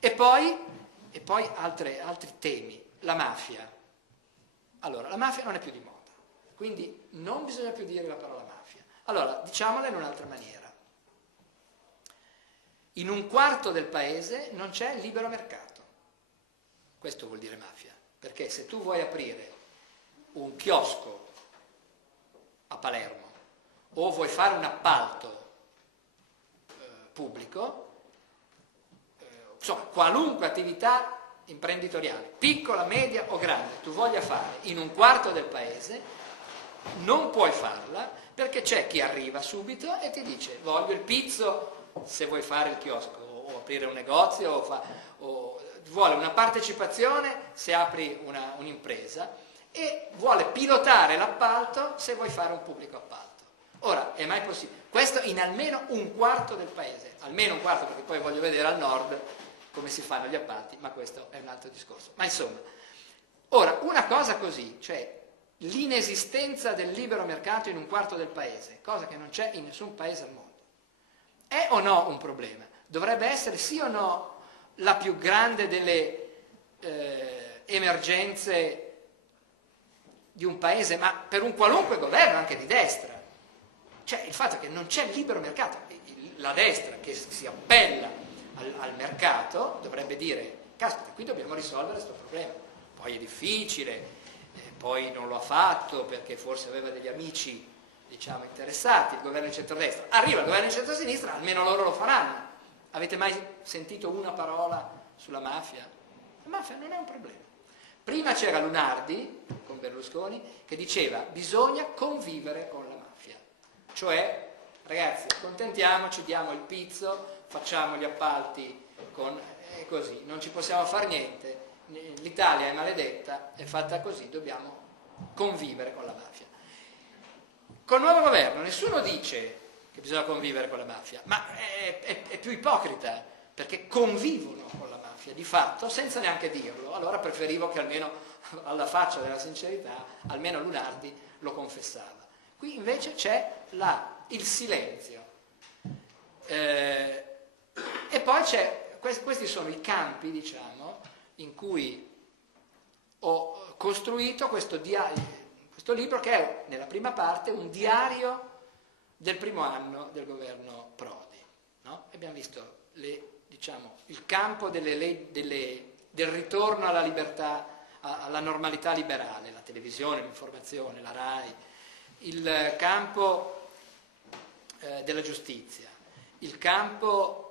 E poi altri temi, la mafia. Allora, la mafia non è più di moda, quindi non bisogna più dire la parola mafia. Allora, diciamola in un'altra maniera. In un quarto del paese non c'è libero mercato. Questo vuol dire mafia, perché se tu vuoi aprire un chiosco a Palermo o vuoi fare un appalto pubblico, insomma, qualunque attività imprenditoriale, piccola, media o grande, tu voglia fare in un quarto del paese, non puoi farla perché c'è chi arriva subito e ti dice voglio il pizzo se vuoi fare il chiosco o aprire un negozio o vuole una partecipazione se apri un'impresa e vuole pilotare l'appalto se vuoi fare un pubblico appalto. Ora, è mai possibile? Questo in almeno un quarto del paese, almeno un quarto, perché poi voglio vedere al nord come si fanno gli appalti, ma questo è un altro discorso. Ma insomma, ora, una cosa così, cioè l'inesistenza del libero mercato in un quarto del paese, cosa che non c'è in nessun paese al mondo, è o no un problema? Dovrebbe essere sì o no la più grande delle emergenze di un paese, ma per un qualunque governo, anche di destra. Cioè il fatto che non c'è libero mercato, la destra che si appella al mercato dovrebbe dire, caspita, qui dobbiamo risolvere questo problema. Poi è difficile, poi non lo ha fatto perché forse aveva degli amici, diciamo, interessati, il governo di centrodestra. Arriva il governo di centrosinistra, almeno loro lo faranno. Avete mai sentito una parola sulla mafia? La mafia non è un problema. Prima c'era Lunardi, con Berlusconi, che diceva bisogna convivere con la mafia. Cioè, ragazzi, accontentiamoci, diamo il pizzo, facciamo gli appalti e così, non ci possiamo fare niente. L'Italia è maledetta, è fatta così, dobbiamo convivere con la mafia. Col nuovo governo nessuno dice che bisogna convivere con la mafia, ma è più ipocrita, perché convivono con la mafia di fatto senza neanche dirlo. Allora preferivo che almeno alla faccia della sincerità almeno Lunardi lo confessava. Qui invece c'è il silenzio e poi questi sono i campi, diciamo, in cui ho costruito questo libro che è nella prima parte un diario del primo anno del governo Prodi, no? Abbiamo visto il campo del ritorno alla libertà, alla normalità liberale, la televisione, l'informazione, la RAI, il campo della giustizia, il campo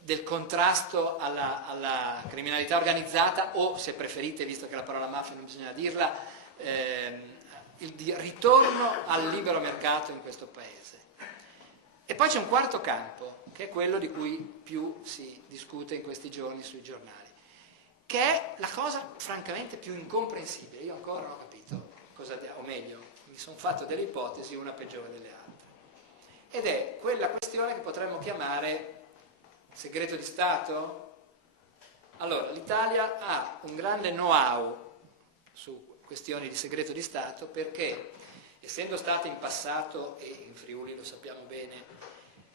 del contrasto alla criminalità organizzata o, se preferite, visto che la parola mafia non bisogna dirla, il ritorno al libero mercato in questo paese. E poi c'è un quarto campo, che è quello di cui più si discute in questi giorni sui giornali, che è la cosa francamente più incomprensibile. Io ancora non ho capito o meglio, mi sono fatto delle ipotesi, una peggiore delle altre. Ed è quella questione che potremmo chiamare segreto di Stato? Allora, l'Italia ha un grande know-how su questioni di segreto di Stato perché, essendo stata in passato, e in Friuli lo sappiamo bene,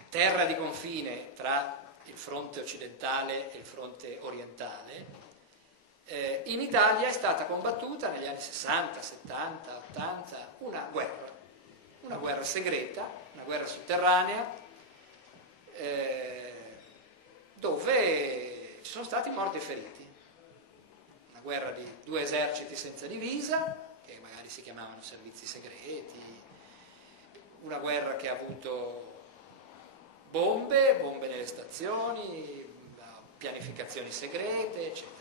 terra di confine tra il fronte occidentale e il fronte orientale, in Italia è stata combattuta negli anni 60, 70, 80 una guerra segreta, una guerra sotterranea, dove ci sono stati morti e feriti. Una guerra di due eserciti senza divisa, che magari si chiamavano servizi segreti, una guerra che ha avuto bombe nelle stazioni, pianificazioni segrete, eccetera.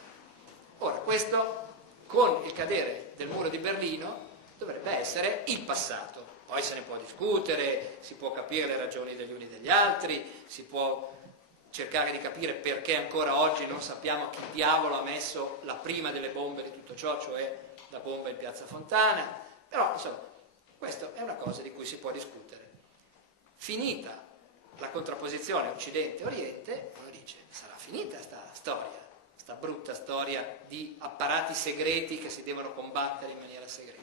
Ora, questo, con il cadere del muro di Berlino, dovrebbe essere il passato. Poi se ne può discutere, si può capire le ragioni degli uni e degli altri, si può cercare di capire perché ancora oggi non sappiamo chi diavolo ha messo la prima delle bombe di tutto ciò, cioè la bomba in Piazza Fontana, però insomma, questa è una cosa di cui si può discutere. Finita la contrapposizione Occidente-Oriente, uno dice, sarà finita sta storia, sta brutta storia di apparati segreti che si devono combattere in maniera segreta.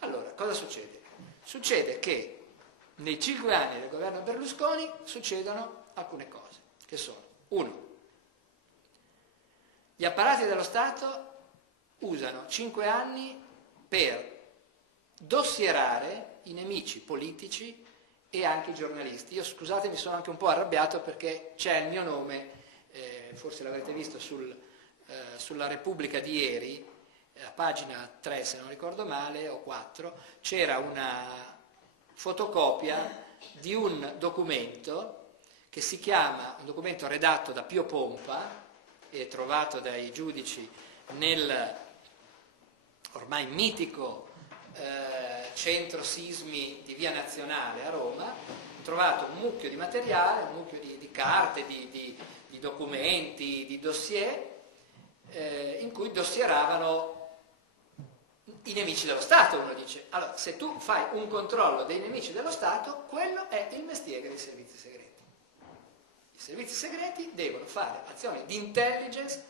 Allora, cosa succede? Succede che nei 5 anni del governo Berlusconi succedono alcune cose, che sono Uno, gli apparati dello Stato usano 5 anni per dossierare i nemici politici e anche i giornalisti. Io, scusate, mi sono anche un po' arrabbiato perché c'è il mio nome, forse l'avrete visto sulla Repubblica di ieri, a pagina 3 se non ricordo male, o 4, c'era una fotocopia di un documento che si chiama, un documento redatto da Pio Pompa e trovato dai giudici nel ormai mitico centro sismi di Via Nazionale a Roma. Trovato un mucchio di materiale, un mucchio di carte, di documenti, di dossier, in cui dossieravano i nemici dello Stato. Uno dice, allora, se tu fai un controllo dei nemici dello Stato, quello è il mestiere dei servizi segreti. I servizi segreti devono fare azioni di intelligence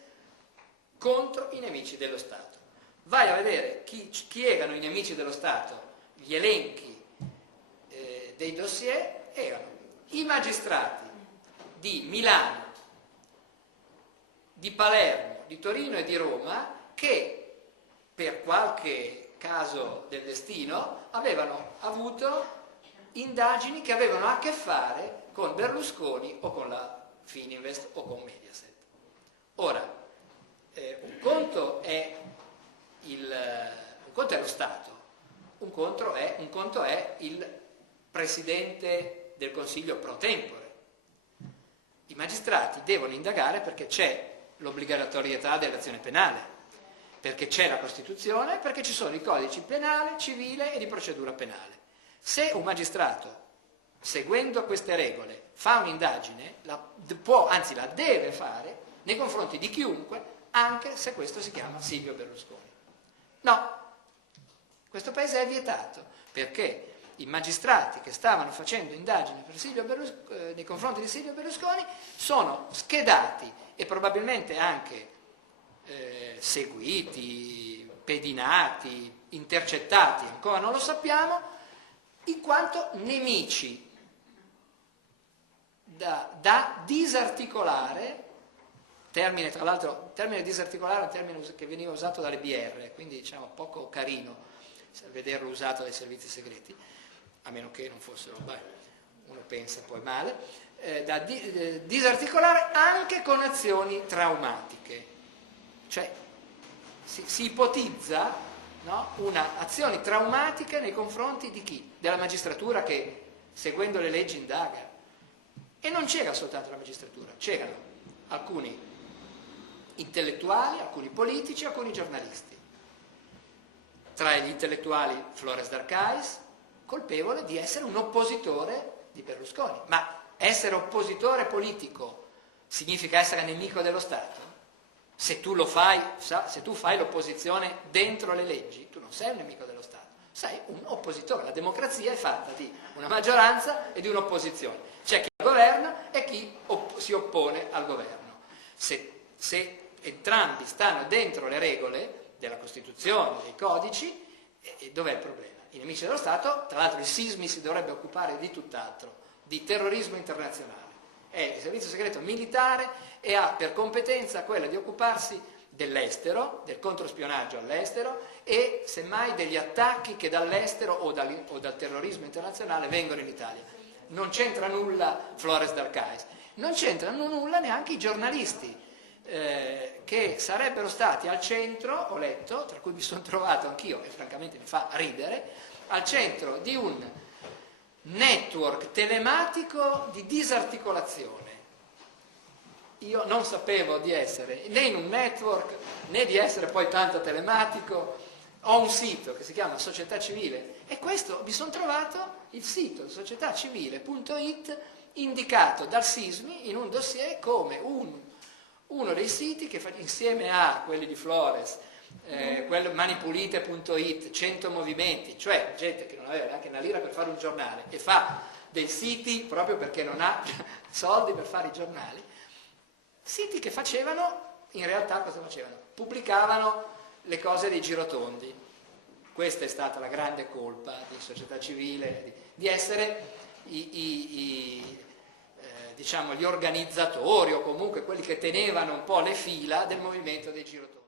contro i nemici dello Stato. Vai a vedere chi erano i nemici dello Stato, gli elenchi dei dossier erano i magistrati di Milano, di Palermo, di Torino e di Roma, che per qualche caso del destino avevano avuto indagini che avevano a che fare con Berlusconi o con la Fininvest o con Mediaset. Ora, un conto è lo Stato, un conto è il Presidente del Consiglio pro tempore. I magistrati devono indagare perché c'è l'obbligatorietà dell'azione penale, perché c'è la Costituzione, perché ci sono i codici penale, civile e di procedura penale. Se un magistrato, seguendo queste regole, fa un'indagine, la deve fare nei confronti di chiunque, anche se questo si chiama Silvio Berlusconi. No, questo paese è vietato, perché i magistrati che stavano facendo indagini nei confronti di Silvio Berlusconi sono schedati e probabilmente anche seguiti, pedinati, intercettati, ancora non lo sappiamo, in quanto nemici da disarticolare. Termine, tra l'altro, termine disarticolare è un termine che veniva usato dalle BR, quindi diciamo poco carino vederlo usato dai servizi segreti, a meno che non fossero, uno pensa poi male, da disarticolare anche con azioni traumatiche. Cioè si ipotizza, no, azioni traumatiche nei confronti di chi? Della magistratura che, seguendo le leggi, indaga. E non c'era soltanto la magistratura, c'erano alcuni intellettuali, alcuni politici, alcuni giornalisti. Tra gli intellettuali Flores d'Arcais, colpevole di essere un oppositore di Berlusconi. Ma essere oppositore politico significa essere nemico dello Stato? Se tu fai l'opposizione dentro le leggi, tu non sei un nemico dello Stato, sei un oppositore. La democrazia è fatta di una maggioranza e di un'opposizione. C'è chi governa e chi si oppone al governo. Se entrambi stanno dentro le regole della Costituzione, dei codici, dov'è il problema? I nemici dello Stato, tra l'altro il Sismi si dovrebbe occupare di tutt'altro, di terrorismo internazionale. È il servizio segreto militare e ha per competenza quella di occuparsi dell'estero, del controspionaggio all'estero e semmai degli attacchi che dall'estero o dal terrorismo internazionale vengono in Italia. Non c'entra nulla Flores d'Arcais, non c'entrano nulla neanche i giornalisti che sarebbero stati al centro, ho letto, tra cui mi sono trovato anch'io e francamente mi fa ridere, al centro di un network telematico di disarticolazione. Io non sapevo di essere né in un network né di essere poi tanto telematico. Ho un sito che si chiama Società Civile e questo mi sono trovato il sito societacivile.it indicato dal Sismi in un dossier come uno dei siti che insieme a quelli di Flores, manipulite.it, 100 movimenti, cioè gente che non aveva neanche una lira per fare un giornale e fa dei siti proprio perché non ha soldi per fare i giornali, siti che facevano, in realtà cosa facevano? Pubblicavano le cose dei girotondi. Questa è stata la grande colpa di Società Civile, di essere diciamo, gli organizzatori o comunque quelli che tenevano un po' le fila del movimento dei girotondi.